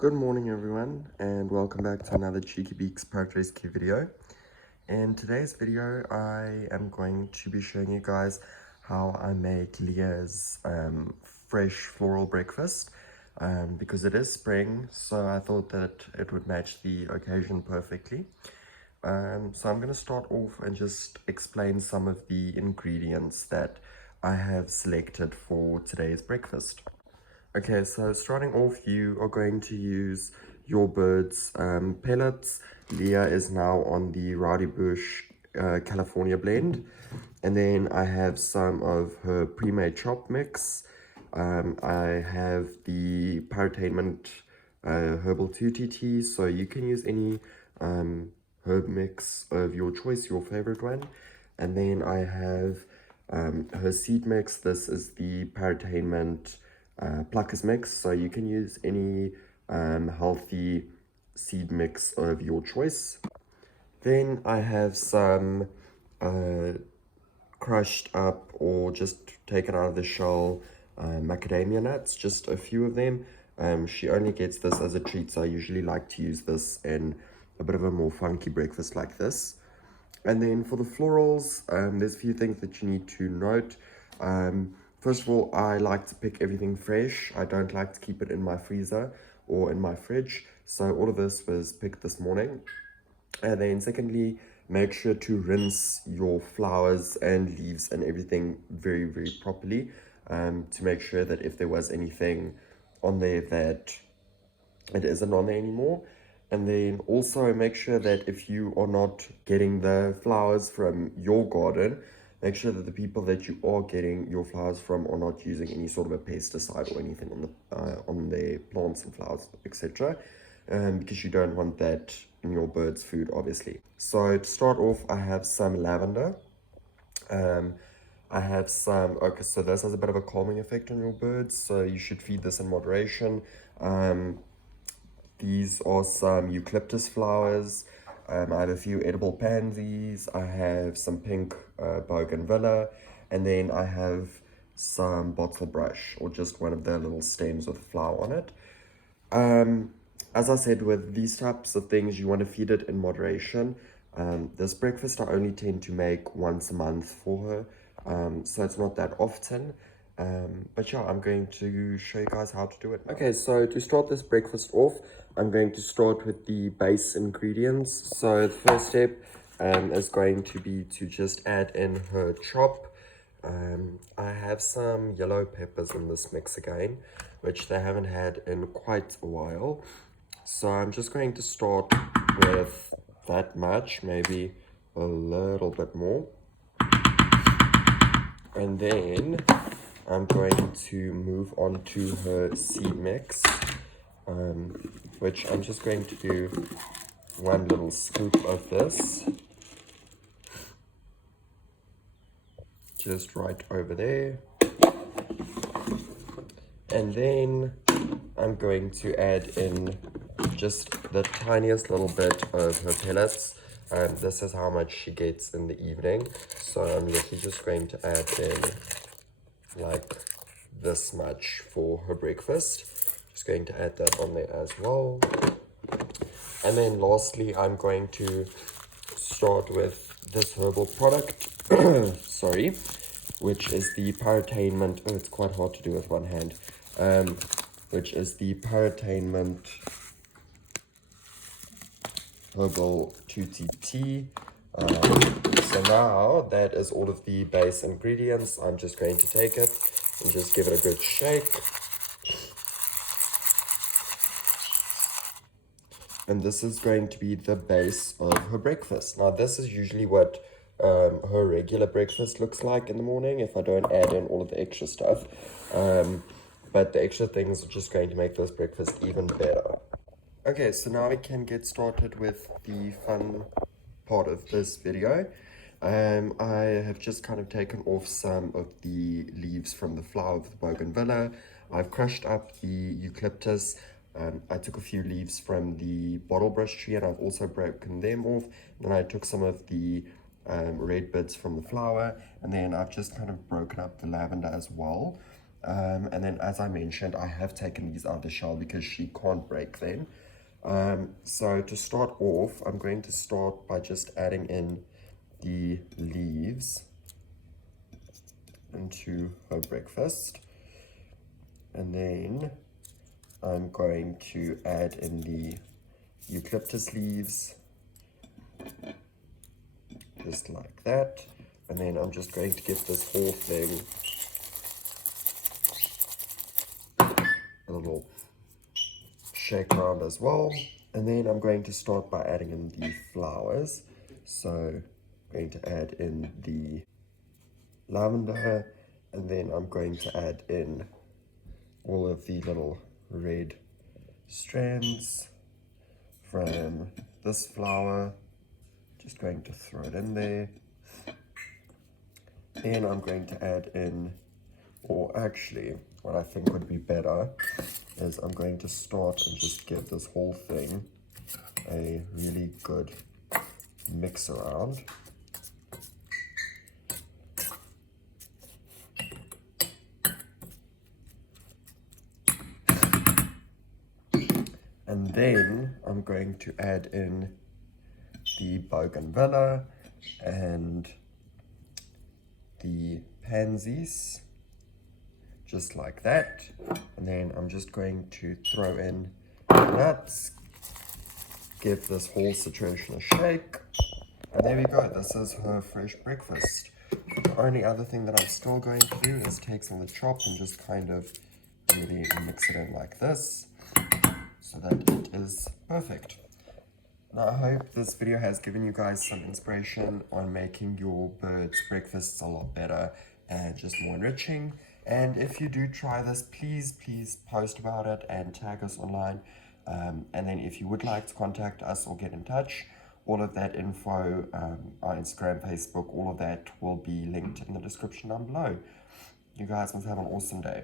Good morning everyone, and welcome back to another Cheeky Beaks Parrot Rescue video. In today's video I am going to be showing you guys how I make Leah's fresh floral breakfast because it is spring, so I thought that it would match the occasion perfectly. So I'm going to start off and just explain some of the ingredients that I have selected for today's breakfast. Okay, so starting off, you are going to use your bird's pellets. Leah is now on the Rowdy Bush California blend. And then I have some of her pre-made chop mix. I have the Parrotainment herbal 2TT, so you can use any herb mix of your choice, your favorite one. And then I have her seed mix. This is the Parrotainment pluckers mix, so you can use any healthy seed mix of your choice. Then I have some crushed up or just taken out of the shell macadamia nuts, just a few of them. She only gets this as a treat, so I usually like to use this in a bit of a more funky breakfast like this. And then for the florals, there's a few things that you need to note. First of all, I like to pick everything fresh. I don't like to keep it in my freezer or in my fridge. So all of this was picked this morning. And then secondly, make sure to rinse your flowers and leaves and everything very, very properly to make sure that if there was anything on there that it isn't on there anymore. And then also make sure that if you are not getting the flowers from your garden, make sure that the people that you are getting your flowers from are not using any sort of a pesticide or anything on their plants and flowers, etc. Because you don't want that in your bird's food, obviously. So to start off, I have some lavender. I have some, okay, so this has a bit of a calming effect on your birds, so you should feed this in moderation. These are some eucalyptus flowers. I have a few edible pansies. I have some pink Bougainvillea. And then I have some Bottlebrush, or just one of the little stems with a flower on it. As I said, with these types of things, you want to feed it in moderation. This breakfast I only tend to make once a month for her, so it's not that often. But yeah, I'm going to show you guys how to do it now. Okay, so to start this breakfast off, I'm going to start with the base ingredients. So the first step is going to be to just add in her chop. I have some yellow peppers in this mix again, which they haven't had in quite a while. So I'm just going to start with that much, maybe a little bit more. And then I'm going to move on to her seed mix, which I'm just going to do one little scoop of this, just right over there. And then I'm going to add in just the tiniest little bit of her pellets. This is how much she gets in the evening, so I'm literally just going to add in like this much for her breakfast. Just going to add that on there as well. And then lastly, I'm going to start with this herbal product, sorry, which is the Parrotainment, oh, it's quite hard to do with one hand, which is the Parrotainment herbal 2TT. So now that is all of the base ingredients. I'm just going to take it and just give it a good shake. And this is going to be the base of her breakfast. Now this is usually what her regular breakfast looks like in the morning if I don't add in all of the extra stuff. But the extra things are just going to make this breakfast even better. Okay, so now we can get started with the fun part of this video. I have just kind of taken off some of the leaves from the flower of the Bougainvillea. I've crushed up the eucalyptus. I took a few leaves from the Bottlebrush tree and I've also broken them off. Then I took some of the red bits from the flower, and then I've just kind of broken up the lavender as well. And then, as I mentioned, I have taken these out of the shell because she can't break them. So to start off, I'm going to start by just adding in the leaves into her breakfast. And then I'm going to add in the eucalyptus leaves, just like that. And then I'm just going to give this whole thing a little shake around as well. And then I'm going to start by adding in the flowers. So I'm going to add in the lavender, and then I'm going to add in all of the little red strands from this flower. Just going to throw it in there. Then I'm going to add in, or actually what I think would be better is I'm going to start and just give this whole thing a really good mix around. And then I'm going to add in the Bougainvillea and the pansies, just like that. And then I'm just going to throw in nuts, give this whole situation a shake, and there we go. This is her fresh breakfast. The only other thing that I'm still going to do is take some of the chop and just kind of really mix it in like this, so that it is perfect. Now, I hope this video has given you guys some inspiration on making your birds' breakfasts a lot better and just more enriching. And if you do try this, please post about it and tag us online. And then if you would like to contact us or get in touch, all of that info, our Instagram, Facebook, all of that will be linked in the description down below. You guys must have an awesome day.